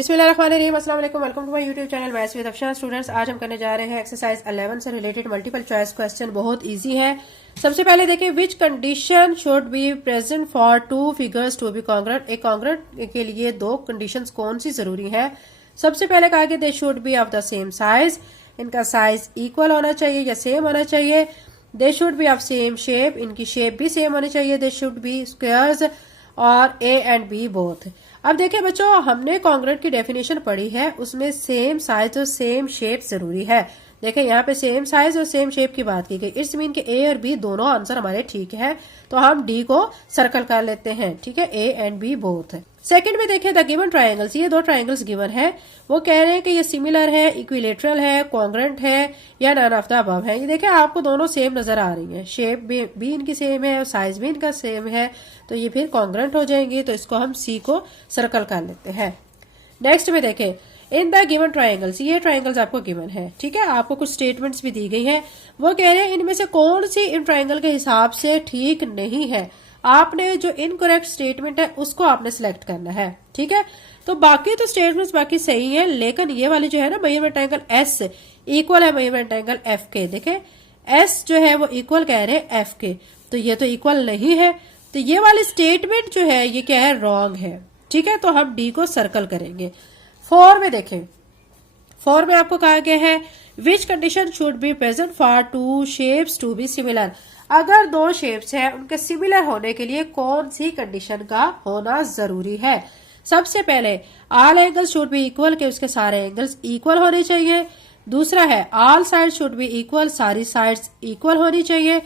बिस्मिल्लाहिर्रहमानिर्रहीम, अस्सलाम वालेकुम, welcome to my YouTube channel maths with Afshan. Students, आज हम करने जा रहे हैं एक्सरसाइज 11 से रिलेटेड मल्टीपल चॉइस क्वेश्चन। बहुत इजी है। सबसे पहले देखिए, which condition should be present for two figures to be congruent. एक कॉन्ग्रुएंट के लिए दो कंडीशंस कौन सी जरूरी है। सबसे पहले कहा कि they should be of the same size, इनका साइज इक्वल होना चाहिए या सेम होना चाहिए। They should be of same shape, इनकी शेप भी सेम होनी चाहिए। दे शुड बी स्क्वायर्स और ए एंड बी बोथ। अब देखिए बच्चों, हमने कॉन्ग्रुएंट की डेफिनेशन पढ़ी है, उसमें सेम साइज और सेम शेप जरूरी है। देखिए यहाँ पे सेम साइज और सेम शेप की बात की गई। इट्स मीन के ए और बी दोनों आंसर हमारे ठीक है, तो हम डी को सर्कल कर लेते हैं। ठीक है, A and B both. Second में देखिए, द गिवन ट्रायंगल्स, ये दो ट्रायंगल्स गिवन है। वो कह रहे हैं कि ये सिमिलर है, इक्विलेटरल है, कॉन्ग्रुएंट है या नन ऑफ द अबव है। ये देखिए आपको दोनों सेम नजर आ रही है, शेप भी इनकी सेम है और साइज भी इनका सेम है, तो ये फिर कॉन्ग्रुएंट हो जाएंगे। तो इसको हम सी को सर्कल कर लेते हैं। नेक्स्ट में देखें, इन द गिवन ट्रायंगल्स, ये ट्रायंगल्स आपको गिवन है। ठीक है, आपको कुछ स्टेटमेंट्स भी दी गई हैं। वो कह रहे हैं इनमें से कौन सी इन ट्रायंगल के हिसाब से ठीक नहीं है। आपने जो इनकरेक्ट स्टेटमेंट है उसको आपने सिलेक्ट करना है। ठीक है, तो बाकी तो स्टेटमेंट्स बाकी सही है, लेकिन ये वाली जो है ना, मेजरमेंट एंगल एस इक्वल है मेजरमेंट एंगल एफ के। देखे एस जो है वो इक्वल कह रहे हैं एफ के, तो ये तो इक्वल नहीं है। तो ये वाली स्टेटमेंट जो है ये क्या है, रॉन्ग है। ठीक है, तो हम डी को सर्कल करेंगे। 4 में देखें, 4 में आपको कहा गया है which condition should be present for two shapes to be similar. अगर दो शेप्स हैं, उनके सिमिलर होने के लिए कौन सी कंडीशन का होना जरूरी है। सबसे पहले all angles should be equal, के उसके सारे एंगल्स इक्वल होने चाहिए। दूसरा है all side should be equal, सारी साइड्स इक्वल होनी चाहिए।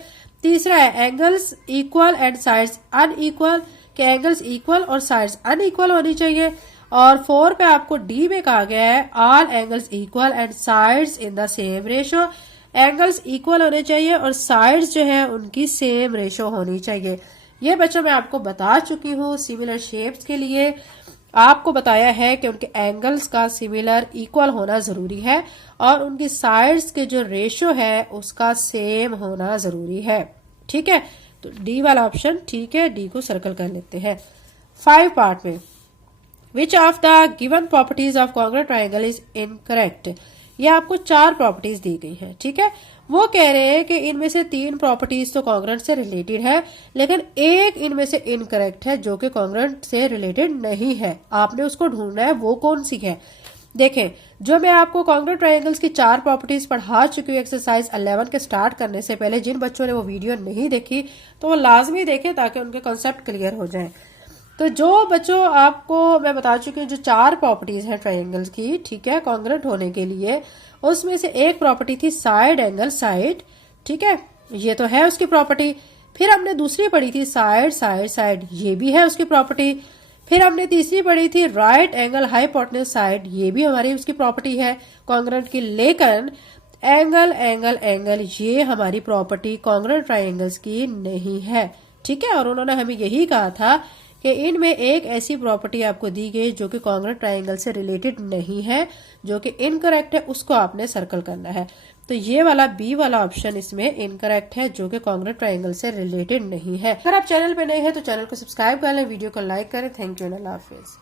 तीसरा है angles equal and sides unequal, के एंगल्स इक्वल और साइड्स अनइक्वल होनी चाहिए। और 4 पे आपको डी में कहा गया है all angles equal and sides in the same ratio, angles equal होने चाहिए और साइड्स जो है उनकी सेम रेशो होनी चाहिए। ये बच्चों मैं आपको बता चुकी हूँ। सिमिलर शेप्स के लिए आपको बताया है कि उनके एंगल्स का सिमिलर इक्वल होना जरूरी है और उनकी साइड्स के जो रेशो है उसका सेम होना जरूरी है। ठीक है, तो डी वाला ऑप्शन ठीक है, डी को सर्कल कर लेते हैं। 5 पार्ट में, which of the given properties of congruent triangle is incorrect. ये आपको 4 प्रॉपर्टीज दी गई है। ठीक है, वो कह रहे हैं कि इनमें से 3 प्रॉपर्टीज तो कॉन्ग्रुएंट से रिलेटेड है, लेकिन एक इनमें से इनकरेक्ट है जो कि कॉन्ग्रुएंट से रिलेटेड नहीं है। आपने उसको ढूंढना है वो कौन सी है। देखें, जो मैं आपको कॉन्ग्रुएंट ट्रायंगल्स की 4 प्रॉपर्टीज पढ़ा चुकी हूँ एक्सरसाइज 11 के स्टार्ट करने से पहले। जिन बच्चों ने वो वीडियो नहीं देखी तो वो लाजमी देखें ताकि उनके कॉन्सेप्ट क्लियर हो जाए। तो जो बच्चों आपको मैं बता चुकी हूँ जो 4 प्रॉपर्टीज हैं ट्रायंगल्स की, ठीक है, कॉन्ग्रुएंट होने के लिए, उसमें से एक प्रॉपर्टी थी साइड एंगल साइड। ठीक है, ये तो है उसकी प्रॉपर्टी। फिर हमने दूसरी पढ़ी थी साइड साइड साइड, ये भी है उसकी प्रॉपर्टी। फिर हमने तीसरी पढ़ी थी राइट एंगल हाइपोटेन्यूज साइड, ये भी हमारी उसकी प्रॉपर्टी है कॉन्ग्रुएंट की। लेकिन एंगल एंगल एंगल ये हमारी प्रॉपर्टी कॉन्ग्रुएंट ट्रायंगल्स की नहीं है। ठीक है, और उन्होंने हमें यही कहा था कि इनमें एक ऐसी प्रॉपर्टी आपको दी गई जो कि कॉन्ग्रुएंट ट्रायंगल से रिलेटेड नहीं है, जो कि इनकरेक्ट है, उसको आपने सर्कल करना है। तो ये वाला बी वाला ऑप्शन इसमें इनकरेक्ट है, जो कि कॉन्ग्रुएंट ट्रायंगल से रिलेटेड नहीं है। अगर आप चैनल पे नए हैं तो चैनल को सब्सक्राइब कर लें, वीडियो को लाइक करें। Thank you, Allah Hafiz.